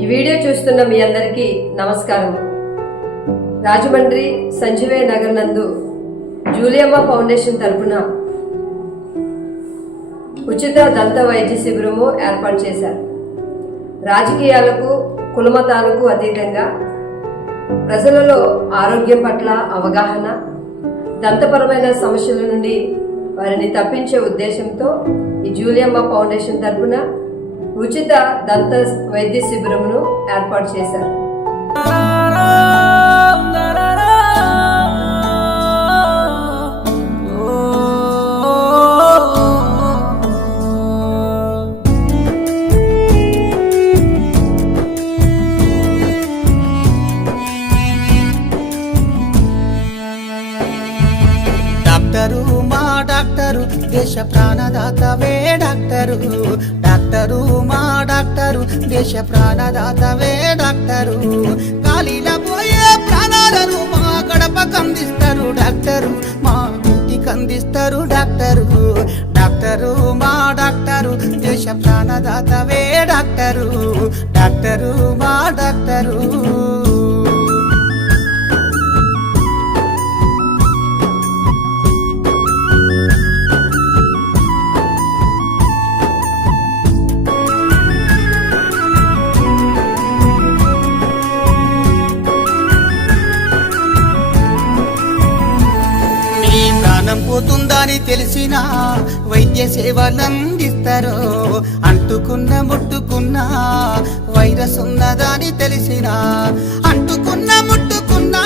ఈ వీడియో చూస్తున్న మీ అందరికీ నమస్కారం. రాజమండ్రి సంజీవయ్య నగర్ నందు జూలియమ్మ ఫౌండేషన్ తరపున ఉచిత దంత వైద్య శిబిరము ఏర్పాటు చేశారు. రాజకీయాలకు కులమతాలకు అతీతంగా ప్రజలలో ఆరోగ్యం పట్ల అవగాహన, దంతపరమైన సమస్యల నుండి వారిని తప్పించే ఉద్దేశంతో ఈ జూలియమ్మ ఫౌండేషన్ తరపున ఉచిత దంత వైద్య శిబిరమును ఏర్పాటు చేశారు. డాక్టరు మా డాక్టరు దేశ ప్రాణదాతవే డాక్టరు. డాక్టరు మా డాక్టరు దేశ ప్రాణదాతవే డాక్టరు. గాలిలో పోయే ప్రాణాలను మా గడపకు అందిస్తారు డాక్టరు. మా ఇంటికి అందిస్తారు డాక్టరు. డాక్టరు మా డాక్టరు దేశ ప్రాణదాతవే డాక్టరు. డాక్టరు మా డాక్టరు. ప్రాణం పోతుందని తెలిసినా వైద్య సేవలు అందిస్తారు. అంటుకున్న ముట్టుకున్న వైరస్ ఉన్నదని తెలిసినా, అంటుకున్న ముట్టుకున్న